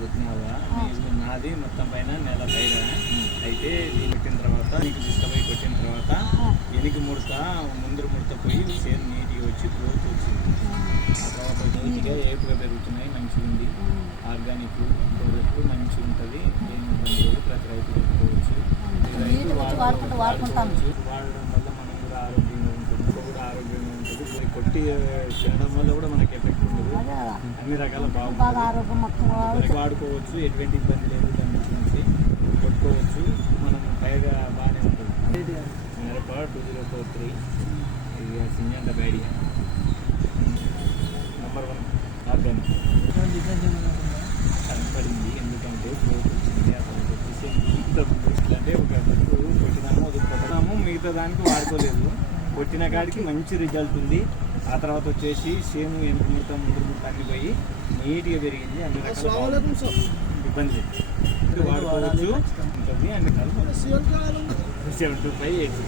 గుర్తున్నావా ఇది నాది మొత్తం పైన నెల పైన. అయితే దీన్ని పెట్టిన తర్వాత నీకు తీసుకుపోయి కొట్టిన తర్వాత ఎనికి ముడత ముందర ముడత పోయి చేను నీట్గా వచ్చి గ్రోత్ వచ్చింది. ఆ తర్వాత నీట్గా ఏపుగా పెరుగుతున్నాయి మంచిగా ఉంది. ఆర్గానిక్ ప్రోడక్ట్ మంచిగా ఉంటుంది. ప్రతి రైతు పెట్టుకోవచ్చు. వాడడం వల్ల మనం కూడా ఆరోగ్యంగా ఉంటుంది ఇంట్లో కూడా ఆరోగ్యంగా ఉంటుంది పోయి కొట్టి తినడం వల్ల కూడా మనకి ఎఫెక్ట్ ఉండదు. అన్ని రకాల బాగుంటుంది వాడుకోవచ్చు ఎటువంటి ఇబ్బంది లేదు దాని గురించి కొట్టుకోవచ్చు. మనం పైగా బాగానే ఉంటుంది. మిరప టూ జీరో ఫోర్ త్రీ. ఇది సింజంట బ్యాడియా నెంబర్ వన్ ఆర్గానిక్. కనపడింది ఎందుకంటే గ్రోత్ వచ్చింది అతను వచ్చేసి అంటే ఒక కొట్టినాము మిగతా దానికి వాడుకోలేదు. కొట్టిన కాడికి మంచి రిజల్ట్ ఉంది. ఆ తర్వాత వచ్చేసి సేమ్ ఎనుక ముడత ముందు ముడత అన్ని పోయి నీట్గా పెరిగింది. అన్ని రకాల. ఇబ్బంది వాడుకోవచ్చు. ఉంటుంది. అన్ని కలుపు సెవెన్ టూ ఫైవ్ ఎయిట్.